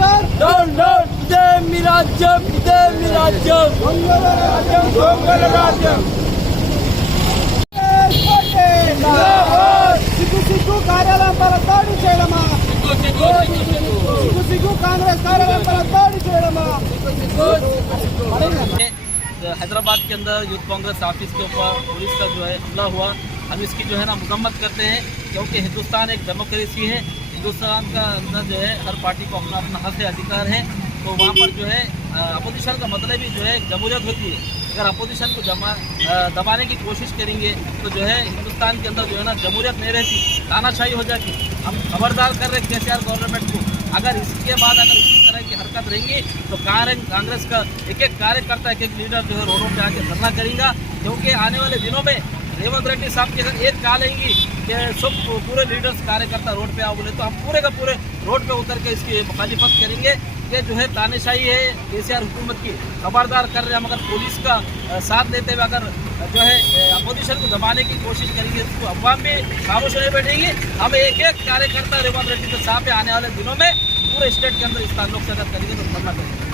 KCR down down ఇదే మీ రాజ్యం, ఇదే మీ రాజ్యం. దొంగల రాజ్యం, దొంగల రాజ్యం. సిగ్గు సిగ్గు కార్యాలయం పైన దాడి చేయడమా? సిగ్గు సిగ్గు కాంగ్రెస్ కార్యాలయం పైన దాడి చేయడమా? हैदराबाद के अंदर यूथ कांग्रेस ऑफिस के ऊपर पुलिस का जो है हमला हुआ, हम इसकी जो है ना मजम्मत करते हैं, क्योंकि हिंदुस्तान एक डेमोक्रेसी है. हिंदुस्तान का अंदर जो है हर पार्टी को अपना अपना हक अधिकार है. तो वहाँ पर जो है अपोजिशन का मतलब ही जो है जमहूरियत होती है. अगर अपोजिशन को दबाने की कोशिश करेंगे तो जो है हिंदुस्तान के अंदर जो है ना जमहूरियत नहीं रहती, तानाशाही हो जाती. हम खबरदार कर रहे केसीआर गवर्नमेंट को, अगर इसके बाद अगर इसी तरह की हरकत रहेंगी तो कांग्रेस का एक एक कार्यकर्ता, एक एक लीडर जो है रोडों पे आके धरना करेगा. क्योंकि आने वाले दिनों में रेवंत रेड्डी साहब की अगर एक कॉल आएंगी कि सब पूरे लीडर्स कार्यकर्ता रोड पे आओ बोले तो हम पूरे का पूरे रोड पे उतर के इसकी मुखालिफत करेंगे. ये जो है तानाशाही है केसीआर हुकूमत की, खबरदार कर रहे हैं. हम अगर पुलिस का साथ देते हुए अगर जो है अपोजिशन को दबाने की कोशिश करेंगे तो अफवाह भी खामोश नहीं बैठेंगे. हम एक एक कार्यकर्ता रेवंत रेड्डी के साथ आने वाले दिनों में पूरे स्टेट के अंदर इस ताल्लुक से अगर करेंगे तो धरना करेंगे.